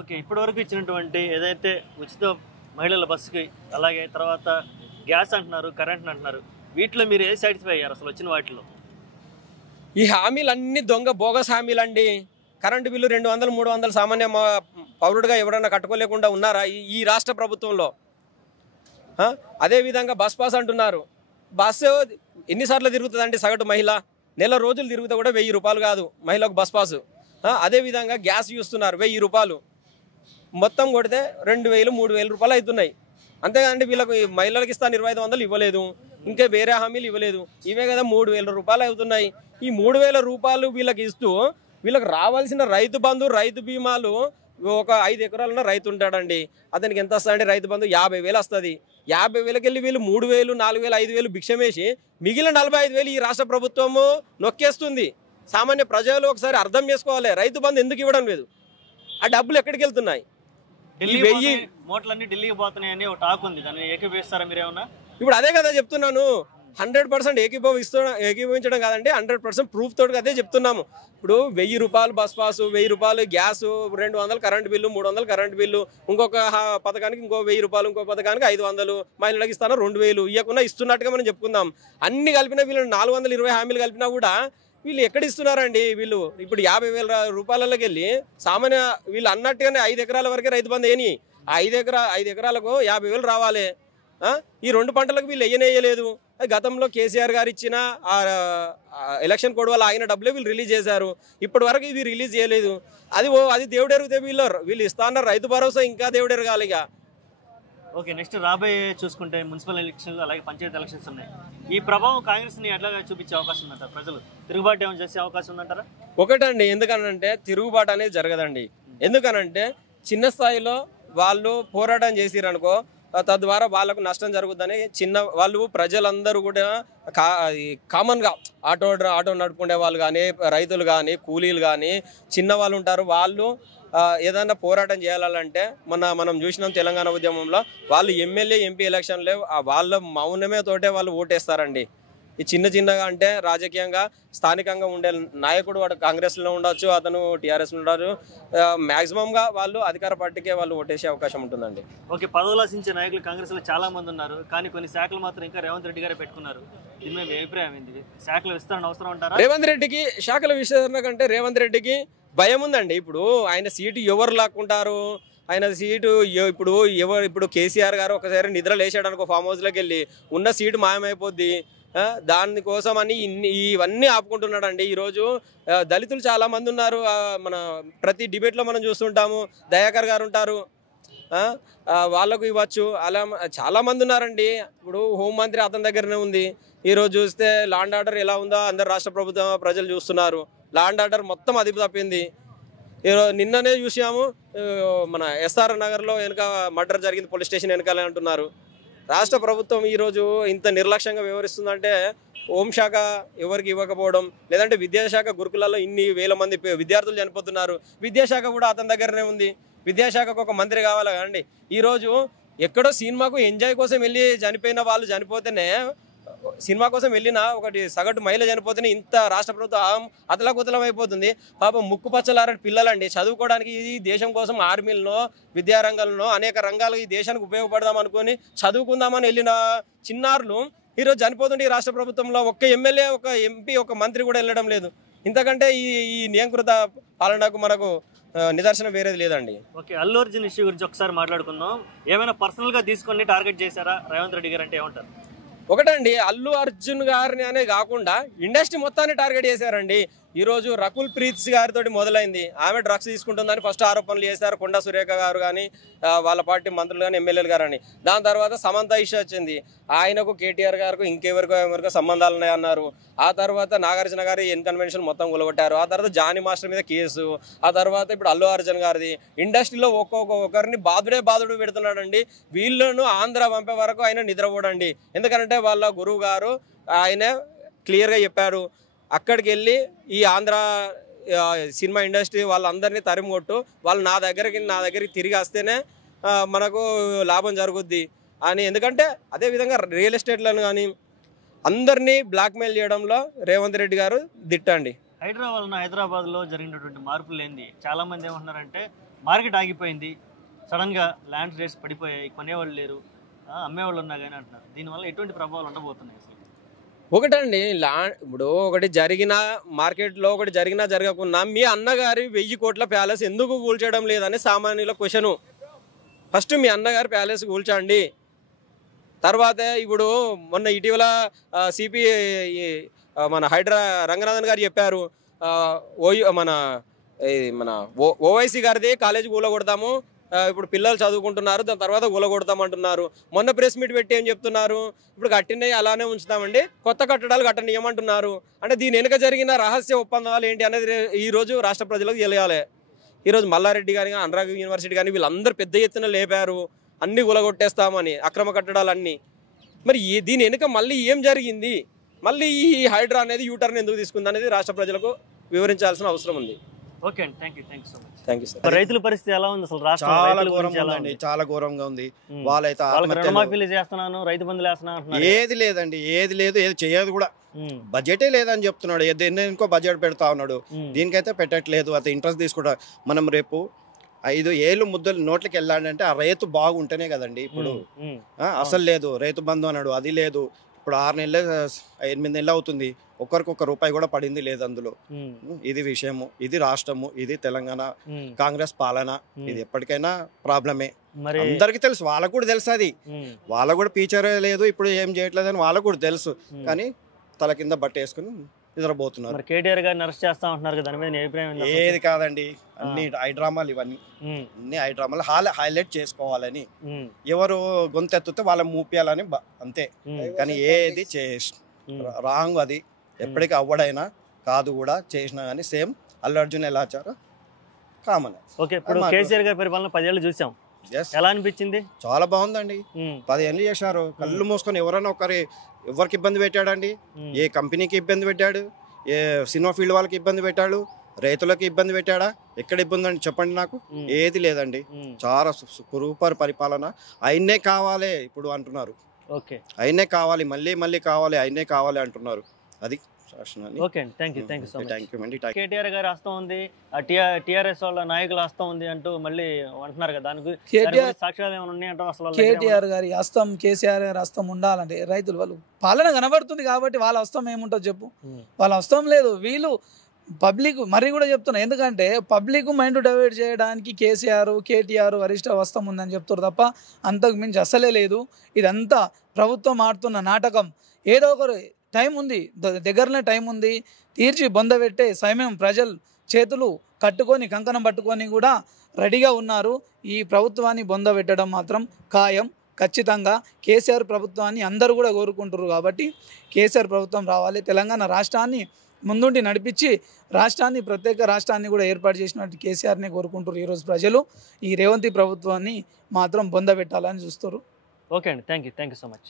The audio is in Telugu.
ఓకే, ఇప్పటివరకు ఇచ్చినటువంటి ఏదైతే ఉచిత మహిళల బస్సుకి, అలాగే తర్వాత గ్యాస్ అంటున్నారు, కరెంట్ అంటున్నారు, వీటిలో మీరు ఏ సాటిస్ఫై అయ్యారు అసలు వచ్చిన వాటిలో? ఈ హామీలు అన్ని దొంగ బోగస్ హామీలు అండి. కరెంటు బిల్లు 200, 300 సామాన్య పౌరుడిగా ఎవరైనా కట్టుకోలేకుండా ఉన్నారా ఈ రాష్ట్ర ప్రభుత్వంలో? అదేవిధంగా బస్ పాస్ అంటున్నారు. బస్సు ఎన్నిసార్లు తిరుగుతుందండి సగటు మహిళ? నెల రోజులు తిరుగుతా కూడా 1000 రూపాయలు కాదు మహిళకు బస్ పాసు. అదేవిధంగా గ్యాస్ చూస్తున్నారు 1000 రూపాయలు, మొత్తం కొడితే 2000, 3000 రూపాయలు అవుతున్నాయి. అంతేకాదండి, వీళ్ళకు మహిళలకు ఇస్తాను 2500 ఇవ్వలేదు, ఇంకా వేరే హామీలు ఇవ్వలేదు. ఇవే కదా 3000 రూపాయలు అవుతున్నాయి. ఈ 3000 రూపాయలు వీళ్ళకి ఇస్తూ వీళ్ళకి రావాల్సిన రైతు బంధు, రైతు బీమాలు, ఒక 5 ఎకరాలన్న రైతు ఉంటాడండి, అతనికి ఎంత వస్తుందండి రైతు బంధు? 50,000 వస్తుంది. 50,000కి వెళ్ళి వీళ్ళు 3,000, 4,000, 5,000 భిక్షమేసి మిగిలిన 45,000 ఈ రాష్ట్ర ప్రభుత్వము నొక్కేస్తుంది. సామాన్య ప్రజలు ఒకసారి అర్థం చేసుకోవాలి, రైతు బంధు ఎందుకు ఇవ్వడం లేదు, ఆ డబ్బులు ఎక్కడికి వెళ్తున్నాయి? మోట్లన్నీ ఢిల్లీకి పోతున్నాయని ఒక టాక్ ఉంది, దాన్ని ఏకీభవిస్తారా మీరేమన్నా? ఇప్పుడు అదే కదా చెప్తున్నాను, 100% ఏకీభవించడం కాదండి, 100% ప్రూఫ్ తోటి అదే చెప్తున్నాము. ఇప్పుడు 1000 రూపాయలు బస్ పాసు, 1000 రూపాయలు gas, 200 current bill, 300 current bill, ఇంకొక పథకానికి ఇంకో 1000 రూపాయలు, ఇంకో పథకానికి 500, మహిళలకు ఇస్తాను 2000 ఇవ్వకుండా ఇస్తున్నట్టుగా మనం చెప్పుకుందాం. అన్ని కలిపినా వీళ్ళు 420 హామీలు కలిపినా కూడా వీళ్ళు ఎక్కడ ఇస్తున్నారండి? వీళ్ళు ఇప్పుడు 50,000 రూపాయలకి వెళ్ళి సామాన్య వీళ్ళు అన్నట్టుగానే 5 ఎకరాల వరకే రైతు బంధు ఏని, 5 ఎకరాలకు 50,000 రావాలి. ఈ 2 పంటలకు వీళ్ళు వేయలేదు. గతంలో కేసీఆర్ గారు ఇచ్చిన ఎలక్షన్ కోడ్ వల్ల ఆయన డబ్బులే వీళ్ళు రిలీజ్ చేశారు. ఇప్పటి వరకు ఇది రిలీజ్ చేయలేదు. అది దేవుడు ఎరుగుతే వీళ్ళు ఇస్తా అన్నారు రైతు భరోసా, ఇంకా దేవుడు ఎరగాలి. ఇక ఓకే, నెక్స్ట్ రాబోయే చూసుకుంటే మున్సిపల్ ఎలక్షన్లు, అలాగే పంచాయతీ ఎలక్షన్స్ ఉన్నాయి. ఈ ప్రభావం కాంగ్రెస్ని ఎట్లా చూపించే అవకాశం ఉందంటారు? ప్రజలు తిరుగుబాటు ఏమైనా చేసే అవకాశం ఉందంటారా? ఒకటండి, ఎందుకనంటే తిరుగుబాటు అనేది జరగదండి. ఎందుకనంటే చిన్న స్థాయిలో వాళ్ళు పోరాటం చేసిరనుకో, తద్వారా వాళ్ళకు నష్టం జరుగుతుందని వాళ్ళు ప్రజలందరూ కూడా కామన్గా ఆటో నడుపుకునే వాళ్ళు కానీ, రైతులు కానీ, కూలీలు కానీ, చిన్న వాళ్ళు ఉంటారు. వాళ్ళు ఏదైనా పోరాటం చేయాలంటే మనం చూసినాం తెలంగాణ ఉద్యమంలో వాళ్ళు ఎమ్మెల్యే, ఎంపీ ఎలక్షన్లే వాళ్ళ మౌనమే తోటే వాళ్ళు ఓటేస్తారండి. ఈ చిన్నగా అంటే రాజకీయంగా స్థానికంగా ఉండే నాయకుడు వాడు కాంగ్రెస్లో ఉండొచ్చు, అతను టీఆర్ఎస్లో ఉండొచ్చు, మ్యాక్సిమంగా వాళ్ళు అధికార పార్టీకే వాళ్ళు ఓటేసే అవకాశం ఉంటుందండి. ఓకే, పదవులు ఆశించే నాయకులు కాంగ్రెస్లో చాలా మంది ఉన్నారు, కానీ కొన్ని శాఖలు మాత్రం ఇంకా రేవంత్ రెడ్డి గారే పెట్టుకున్నారు. దీని మీద అభిప్రాయం ఏంటి? శాఖలు విస్తరణ అవసరం అంటారా? రేవంత్ రెడ్డికి శాఖల విస్తరణ కంటే రేవంత్ రెడ్డికి భయం ఉందండి. ఇప్పుడు ఆయన సీటు ఎవరు లాక్కుంటారు? ఆయన సీటు ఇప్పుడు కేసీఆర్ గారు ఒకసారి నిద్ర లేచాడు అనుకో, ఫామ్ హౌస్లోకి వెళ్ళి ఉన్న సీటు మాయమైపోద్ది. దానికోసం అని ఇవన్నీ ఆపుకుంటున్నాడండి. ఈరోజు దళితులు చాలా మంది ఉన్నారు, మన ప్రతి డిబేట్లో మనం చూస్తుంటాము. దయాకర్ గారు ఉంటారు, వాళ్ళకు ఇవ్వచ్చు. అలా చాలా మంది ఉన్నారండి. ఇప్పుడు హోంమంత్రి అతని దగ్గరనే ఉంది. ఈరోజు చూస్తే లా అండ్ ఆర్డర్ ఎలా ఉందో అందరు రాష్ట్ర ప్రభుత్వం ప్రజలు చూస్తున్నారు. లా అండ్ ఆర్డర్ మొత్తం అది తప్పింది. ఈరోజు నిన్ననే చూసాము, మన ఎస్ఆర్ నగర్లో వెనక మర్డర్ జరిగింది, పోలీస్ స్టేషన్ వెనకాలే అంటున్నారు. రాష్ట్ర ప్రభుత్వం ఈరోజు ఇంత నిర్లక్ష్యంగా వ్యవహరిస్తుందంటే హోంశాఖ ఎవరికి ఇవ్వకపోవడం, లేదంటే విద్యాశాఖ గురుకులాల్లో ఇన్ని వేల మంది విద్యార్థులు చనిపోతున్నారు, విద్యాశాఖ కూడా అతని దగ్గరనే ఉంది. విద్యాశాఖకు ఒక మంత్రి కావాలి కదండి. ఈరోజు ఎక్కడో సినిమాకు ఎంజాయ్ కోసం వెళ్ళి చనిపోయిన వాళ్ళు చనిపోతేనే, సినిమా కోసం వెళ్ళిన ఒకటి సగటు మహిళ చనిపోతేనే ఇంత రాష్ట్ర ప్రభుత్వం అతలకుతలం అయిపోతుంది. పాపం ముక్కుపచ్చలారని పిల్లలండి చదువుకోవడానికి, ఈ దేశం కోసం ఆర్మీలను, విద్యారంగంలో అనేక రంగాలు ఈ దేశానికి ఉపయోగపడదాం అనుకుని చదువుకుందామని వెళ్ళిన చిన్నారులు ఈరోజు చనిపోతుంటే ఈ రాష్ట్ర ప్రభుత్వంలో ఒక్క ఎమ్మెల్యే, ఒక ఎంపీ, ఒక మంత్రి కూడా వెళ్ళడం లేదు. ఇంతకంటే ఈ నియంకృత పాలనకు మనకు నిదర్శనం వేరేది లేదండి. ఓకే, అల్లు అర్జున్ ఇష్యూ గురించి ఒకసారి మాట్లాడుకుందాం. ఏమైనా పర్సనల్గా తీసుకొని టార్గెట్ చేశారా రేవంత్ రెడ్డి గారు అంటే ఏమంటారు? ఒకటండి, అల్లు అర్జున్ గారిని అనే కాకుండా ఇండస్ట్రీ మొత్తాన్ని టార్గెట్ చేశారండి. ఈరోజు రకుల్ ప్రీత్ గారితో మొదలైంది. ఆమె డ్రగ్స్ తీసుకుంటుందని ఫస్ట్ ఆరోపణలు చేశారు కొండా సురేఖ గారు కానీ, వాళ్ళ పార్టీ మంత్రులు కానీ, ఎమ్మెల్యేలు గారు అని. దాని తర్వాత సమంత ఇష్యూ వచ్చింది. ఆయనకు కేటీఆర్ గారికి ఎవరికో సంబంధాలు ఉన్నాయన్నారు. ఆ తర్వాత నాగార్జున గారి ఇన్కన్వెన్షన్ మొత్తం కూలగొట్టారు. ఆ తర్వాత జానీ మాస్టర్ మీద కేసు. ఆ తర్వాత ఇప్పుడు అల్లు అర్జున్ గారిది. ఇండస్ట్రీలో ఒక్కొక్కరిని బాధుడు పెడుతున్నాడండి. వీళ్ళను ఆంధ్ర పంపే వరకు ఆయన నిద్రపోడండి. ఎందుకంటే వాళ్ళ గురువు గారు ఆయన క్లియర్గా చెప్పారు, అక్కడికి వెళ్ళి ఈ ఆంధ్ర సినిమా ఇండస్ట్రీ వాళ్ళందరినీ తరిమికొట్టు, వాళ్ళు నా దగ్గరికి తిరిగి వస్తేనే మనకు లాభం జరుగుద్ది అని. ఎందుకంటే అదేవిధంగా రియల్ ఎస్టేట్లను కానీ అందరినీ బ్లాక్మెయిల్ చేయడంలో రేవంత్ రెడ్డి గారు దిట్టండి. హైదరాబాద్లో జరిగినటువంటి మార్పులు ఏంది? చాలామంది ఏమంటున్నారంటే మార్కెట్ ఆగిపోయింది, సడన్గా ల్యాండ్ రేట్స్ పడిపోయాయి, కొనేవాళ్ళు లేరు, అమ్మేవాళ్ళు ఉన్నా కానీ అంటున్నారు. దీనివల్ల ఎటువంటి ప్రభావాలు ఉండబోతున్నాయి అసలు? ఒకటండి ఇప్పుడు ఒకటి జరిగిన మార్కెట్లో ఒకటి జరిగినా జరగకున్నా మీ అన్నగారి 1000 కోట్ల ప్యాలెస్ ఎందుకు కూల్చడం లేదని సామాన్యుల క్వశ్చను. ఫస్ట్ మీ అన్నగారి ప్యాలెస్ కూల్చండి. తర్వాత ఇప్పుడు మొన్న ఇటీవల సిపి మన రంగనాథన్ గారు చెప్పారు, మన ఓవైసీ గారిది కాలేజీ కూలగొడతాము, ఇప్పుడు పిల్లలు చదువుకుంటున్నారు, దాని తర్వాత కూలగొడతామంటున్నారు. మొన్న ప్రెస్ మీట్ పెట్టి ఏం చెప్తున్నారు, ఇప్పుడు కట్టినవి అలానే ఉంచుతామండి, కొత్త కట్టడాలు కట్టనియమంటున్నారు. అంటే దీని వెనుక జరిగిన రహస్య ఒప్పందాలు ఏంటి అనేది ఈరోజు రాష్ట్ర ప్రజలకు తెలియాలి. ఈరోజు మల్లారెడ్డి కానీ అనురాగ్ యూనివర్సిటీ కానీ వీళ్ళందరూ పెద్ద ఎత్తున లేపారు అన్నీ కూలగొట్టేస్తామని, అక్రమ కట్టడాలన్నీ. మరి దీని వెనుక మళ్ళీ ఏం జరిగింది, మళ్ళీ ఈ హైడ్రా అనేది యూటర్న్ ఎందుకు తీసుకుంది అనేది రాష్ట్ర ప్రజలకు వివరించాల్సిన అవసరం ఉంది. ఓకే అండి, thank you so much. Thank you sir. రైతుల పరిస్థితి ఎలా ఉంది అసలు? రాష్ట్రం చాలా ఘోరంగా ఉంది. వాళ్ళైతే రుణమాఫీలు చేస్తున్నాను, రైతు బంధులు వేస్తున్నాను, ఏది లేదండి, ఏది లేదు, ఏది చేయదు కూడా. బడ్జెటే లేదని చెప్తున్నాడు, ఎన్నెందుకో బడ్జెట్ పెడతా ఉన్నాడు, దీనికైతే పెట్టట్లేదు. అయితే ఇంట్రెస్ట్ తీసుకుంటా. మనం రేపు 5 ఏళ్ళు ముద్దలు నోట్లకి వెళ్ళాడంటే ఆ రైతు బాగుంటేనే కదండి. ఇప్పుడు అసలు లేదు, రైతు బంధు అన్నాడు, అది లేదు. ఇప్పుడు 6 నెలలు 8 నెలలు అవుతుంది, ఒక్కరికొక రూపాయి కూడా పడింది లేదు అందులో. ఇది విషయము, ఇది రాష్ట్రము, ఇది తెలంగాణ కాంగ్రెస్ పాలన. ఇది ఎప్పటికైనా ప్రాబ్లమే, అందరికి తెలుసు, వాళ్ళకు కూడా తెలుసు. అది వాళ్ళకు కూడా ఫ్యూచర్ లేదు, ఇప్పుడు ఏం చేయట్లేదు అని వాళ్ళకు కూడా తెలుసు. కానీ తల కింద బట్ట వేసుకుని నిద్రపోతున్నారు. కేటీఆర్ గారిని అరెస్ట్ చేస్తా ఉంటున్నారు, దాని మీద అభిప్రాయం? ఏది కాదండి, అన్ని హైడ్రామాలు, ఇవన్నీ అన్ని హైడ్రామాలు హైలైట్ చేసుకోవాలని, ఎవరు గొంతెత్తుతే వాళ్ళ మూపియాలని అంతే. కానీ ఏది రాంగ్, అది ఎప్పటికీ అవ్వడైనా కాదు కూడా. చేసినా కానీ సేమ్ అల్లు అర్జున్ ఎలా వచ్చారో కామన్. ఓకే, ఇప్పుడు కేసీఆర్ గారి పరిపాలన 10 ఏళ్ళు చూసాం, ఎలా అనిపించింది? చాలా బాగుందండి. 10 ఏళ్ళు చేశారు, కళ్ళు మూసుకొని. ఎవరికి ఇబ్బంది పెట్టాడండి? ఏ కంపెనీకి ఇబ్బంది పెట్టాడు? ఏ సినిమా ఫీల్డ్ వాళ్ళకి ఇబ్బంది పెట్టాడు? రైతులకు ఇబ్బంది పెట్టాడా? ఎక్కడ ఇబ్బంది అండి చెప్పండి నాకు. ఏది లేదండి, చాలా సూపర్ పరిపాలన. ఆయన్నే కావాలి ఇప్పుడు అంటున్నారు. ఆయన్నే కావాలి, మళ్ళీ మళ్ళీ కావాలి, ఆయన్నే కావాలి అంటున్నారు. అది okay, thank you so much. KTR గారి హస్తం ఉంది, టిఆర్ఎస్ వాళ్ళ నాయకుల హస్తం ఉంది అంటూ మళ్ళీ అంటున్నారు కదా, దానికి సాక్ష్యాలు ఏమైనా ఉన్నాయంటే అసలు? కేటీఆర్ గారి హస్తం, కేసీఆర్ గారి హస్తం ఉండాలంటే రైతులు వాళ్ళు పాలన కనబడుతుంది కాబట్టి వాళ్ళ హస్తం ఏముంటుందో చెప్పు. వాళ్ళ హస్తం లేదు. వీళ్ళు పబ్లిక్ మరీ కూడా చెప్తున్నా, ఎందుకంటే పబ్లిక్ మైండ్ డైవర్ట్ చేయడానికి కేటీఆర్ వరిష్ట హస్తం ఉందని చెప్తారు తప్ప అంతకు మించి అసలే లేదు. ఇదంతా ప్రభుత్వం ఆడుతున్న నాటకం. ఏదో ఒకరు టైం ఉంది, దగ్గరనే టైం ఉంది, తీర్చి బొందబెట్టే సమయం ప్రజలు చేతులు కట్టుకొని కంకణం పట్టుకొని కూడా రెడీగా ఉన్నారు. ఈ ప్రభుత్వాన్ని బొందబెట్టడం మాత్రం ఖాయం, ఖచ్చితంగా. కేసీఆర్ ప్రభుత్వాన్ని అందరూ కూడా కోరుకుంటారు కాబట్టి కేసీఆర్ ప్రభుత్వం రావాలి. తెలంగాణ రాష్ట్రాన్ని ముందుండి నడిపించి ప్రత్యేక రాష్ట్రాన్ని కూడా ఏర్పాటు చేసినట్టు కేసీఆర్ని కోరుకుంటారు ఈరోజు ప్రజలు. ఈ రేవంత్ ప్రభుత్వాన్ని మాత్రం బొందబెట్టాలని చూస్తారు. ఓకే అండి, థ్యాంక్ యూ సో మచ్.